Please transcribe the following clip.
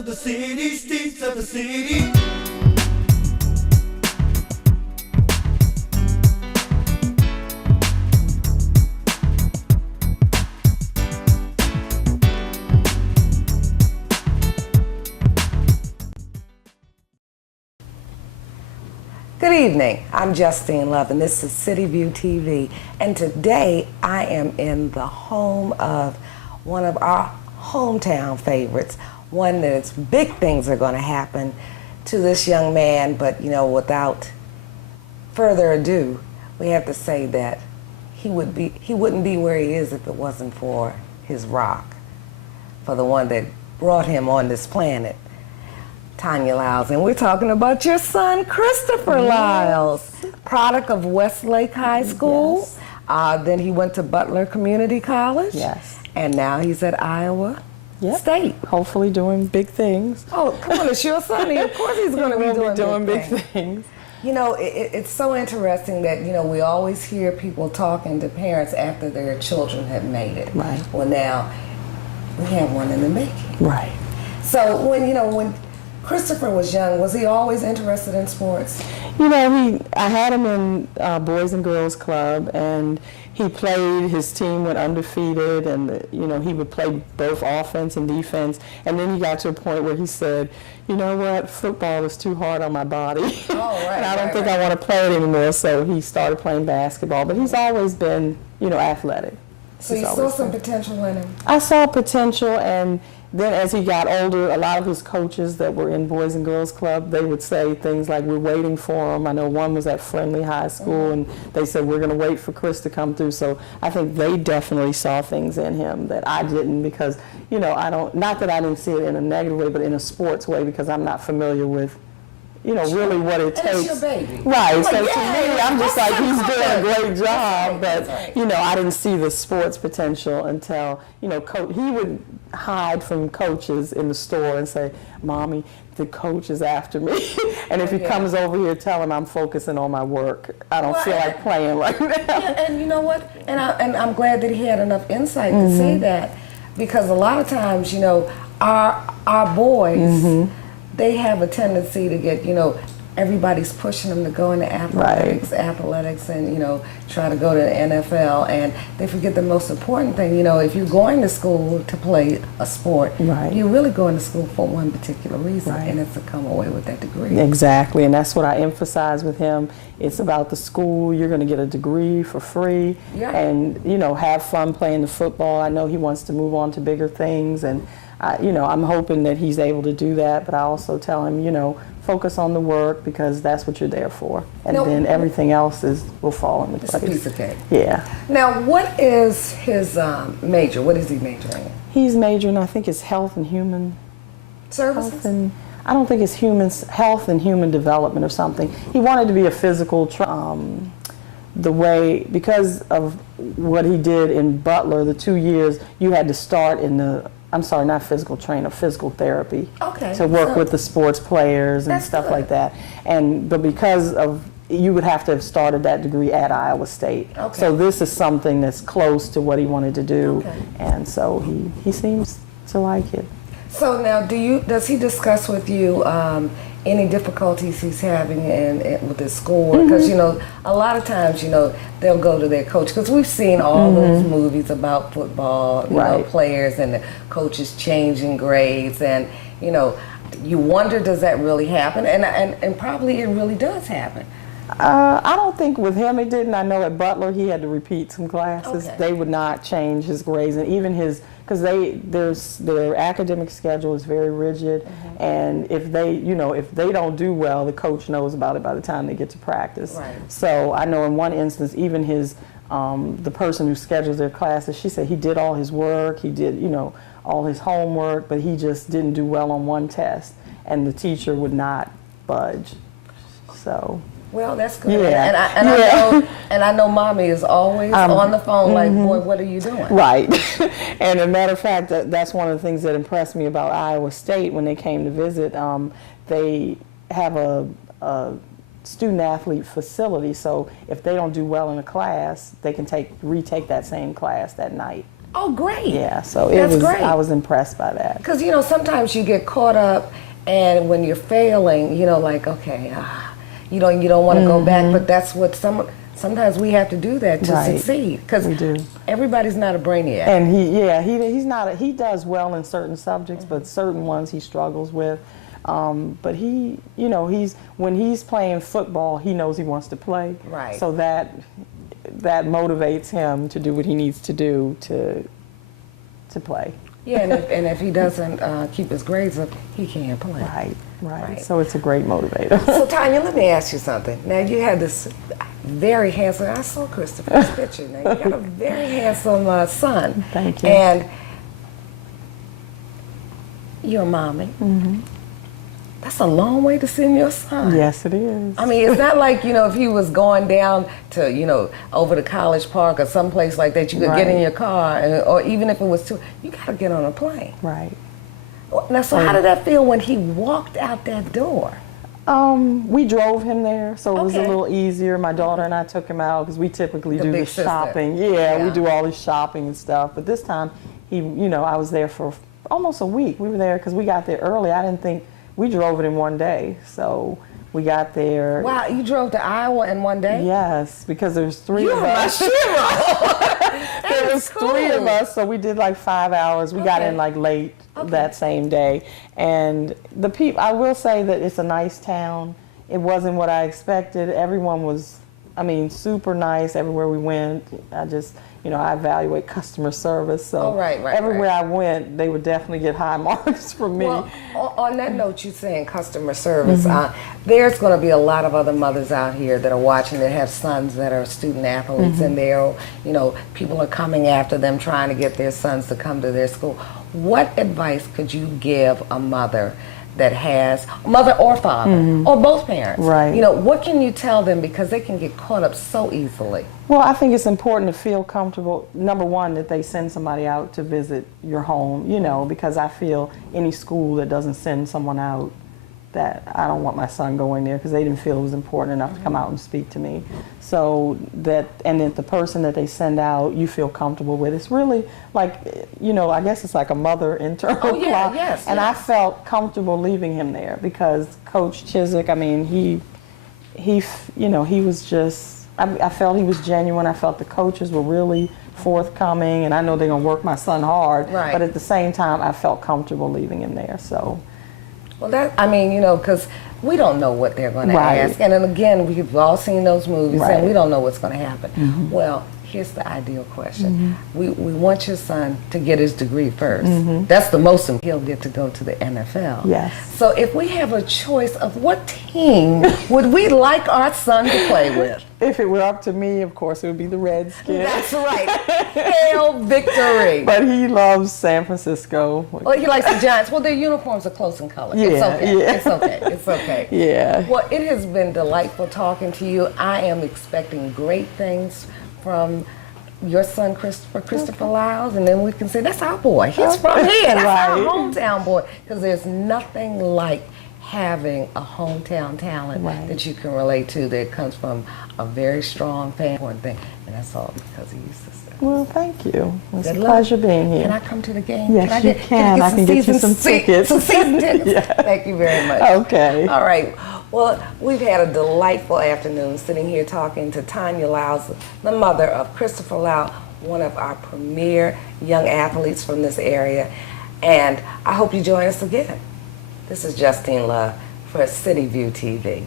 of the city, streets of the city. Good evening, I'm Justine Love and this is City View TV, and today I am in the home of one of our hometown favorites, one that it's big things are going to happen to this young man, but you know, without further ado, we have to say that he wouldn't be where he is if it wasn't for his rock, for the one that brought him on this planet. Tanya Lyles, and we're talking about your son, Christopher Lyles, product of Westlake High School. Yes. Then he went to Butler Community College. Yes. And now he's at Iowa State. Hopefully doing big things. Oh, come on, it's your son. Of course he's going to be doing big things. You know, it's so interesting that, you know, we always hear people talking to parents after their children have made it. Right. Well, now we have one in the making. Right. So when Christopher was young, was he always interested in sports? You know, I had him in Boys and Girls Club, and he played, his team went undefeated, and you know, he would play both offense and defense, and then he got to a point where he said, you know what, football is too hard on my body. Oh, right, and I don't think I want to play it anymore, so he started playing basketball, but he's always been, you know, athletic. So you saw some potential in him? I saw potential, and then as he got older, a lot of his coaches that were in Boys and Girls Club, they would say things like, we're waiting for him. I know one was at Friendly High School, and they said, we're going to wait for Chris to come through. So I think they definitely saw things in him that I didn't, because, you know, not that I didn't see it in a negative way, but in a sports way, because I'm not familiar with, you know, really what it takes. It's your baby. Right. So to me, I'm just like, he's doing a great job. But, you know, I didn't see the sports potential until, you know, he would hide from coaches in the store and say, Mommy, the coach is after me. And if he comes over here, tell him I'm focusing on my work. I don't feel like playing right now. Yeah, and you know what? And I'm glad that he had enough insight to say that, because a lot of times, you know, our boys, they have a tendency to get, you know, everybody's pushing them to go into athletics and, you know, try to go to the NFL, and they forget the most important thing. You know, if you're going to school to play a sport, you're really going to school for one particular reason, and it's to come away with that degree. Exactly, and that's what I emphasize with him. It's about the school. You're going to get a degree for free, and, you know, have fun playing the football. I know he wants to move on to bigger things, and you know, I'm hoping that he's able to do that, but I also tell him, you know, focus on the work, because that's what you're there for. And then everything else will fall into place. It's a piece of cake. Yeah. Now, what is his major? What is he majoring in? He's majoring, I think it's health and human services. I don't think it's health and human development or something. He wanted to be a physical because of what he did in Butler, the 2 years, you had to start in not physical trainer, physical therapy. Okay. To work with the sports players and stuff like that. But because of, you would have to have started that degree at Iowa State. Okay. So this is something that's close to what he wanted to do. Okay. And so he seems to like it. So now, does he discuss with you any difficulties he's having with his schoolwork? Because, you know, a lot of times, you know, they'll go to their coach, because we've seen all those movies about football, you know, players and the coaches changing grades, and, you know, you wonder, does that really happen? And probably it really does happen. I don't think with him it didn't. I know at Butler he had to repeat some classes. Okay. They would not change his grades, and even because their academic schedule is very rigid, and if they don't do well, the coach knows about it by the time they get to practice. Right. So I know in one instance, even the person who schedules their classes, she said he did all his work, he did, you know, all his homework, but he just didn't do well on one test, and the teacher would not budge. So. Well, that's good. Yeah. And I know Mommy is always on the phone like, boy, what are you doing? Right. And as a matter of fact, that's one of the things that impressed me about Iowa State when they came to visit. They have a student-athlete facility, so if they don't do well in a class, they can retake that same class that night. Oh, great. Yeah, so That's great. I was impressed by that. Because, you know, sometimes you get caught up, and when you're failing, you know, like, okay, you don't want to go back, but that's what sometimes we have to do that to Right. succeed. Because We do. everybody's not a brainiac. And he's not, he does well in certain subjects, but certain ones he struggles with. But he, you know, when he's playing football, he knows he wants to play. Right. So that motivates him to do what he needs to do to play. Yeah, and if he doesn't keep his grades up, he can't play. Right. So it's a great motivator. So, Tanya, let me ask you something. Now, you had this very handsome, I saw Christopher's picture. Now, you got a very handsome son. Thank you. And you're a mommy. That's a long way to send your son. Yes, it is. I mean, it's not like, you know, if he was going down to, you know, over to College Park or someplace like that, you could get in Right. your car, or even if it was too, you got to get on a plane. Right. Now, so how did that feel when he walked out that door? We drove him there, so it was a Okay. little easier. My daughter and I took him out because we typically The do the big sister. shopping. Yeah. We do all the shopping and stuff. But this time, I was there for almost a week. We were there because we got there early. I didn't think we drove it in one day, so we got there. Wow, you drove to Iowa in one day? Yes, because there's three You're of my us. shero. There was three of us, so we did like 5 hours. We got Okay. in like late that same day. And the people, I will say that it's a nice town. It wasn't what I expected. Everyone was, I mean, super nice everywhere we went. I evaluate customer service. So right, everywhere right. I went, they would definitely get high marks from me. Well, on that note, you saying customer service, there's going to be a lot of other mothers out here that are watching that have sons that are student athletes, and they're, you know, people are coming after them trying to get their sons to come to their school. What advice could you give a mother that has, mother or father, or both parents? Right. You know, what can you tell them, because they can get caught up so easily? Well, I think it's important to feel comfortable, number one, that they send somebody out to visit your home, you know, because I feel any school that doesn't send someone out, that I don't want my son going there because they didn't feel it was important enough to come out and speak to me. So that, and then the person that they send out, you feel comfortable with. It's really like, you know, I guess it's like a mother internal clock. Yes. And I felt comfortable leaving him there because Coach Chiswick, I mean, he was just, I felt he was genuine. I felt the coaches were really forthcoming, and I know they're going to work my son hard. Right. But at the same time, I felt comfortable leaving him there. So, Well, I mean, you know, because we don't know what they're going to Right. ask. And then again, we've all seen those movies, Right. and we don't know what's going to happen. Well, here's the ideal question. We want your son to get his degree first. That's the most important. He'll get to go to the NFL. Yes. So if we have a choice of what team would we like our son to play with? if it were up to me, of course, it would be the Redskins. That's right. Hail victory. But he loves San Francisco. Well, he likes the Giants. Well, their uniforms are close in color. It's Yeah, okay. yeah. It's okay. It's okay. Yeah. Well, it has been delightful talking to you. I am expecting great things from your son, Christopher Lyles, and then we can say, that's our boy. He's from here. That's our Right. hometown boy. Because there's nothing like having a hometown talent Right. that you can relate to that comes from a very strong family thing. And that's all because of you, sister. Well, thank you. It's Good a luck. pleasure being here. Can I come to the game? Yes, you can. I can get you some tickets. Some season tickets. Yeah. Thank you very much. Okay. All right. Well, we've had a delightful afternoon sitting here talking to Tanya Lyles, the mother of Christopher Lyles, one of our premier young athletes from this area. And I hope you join us again. This is Justine Love for City View TV.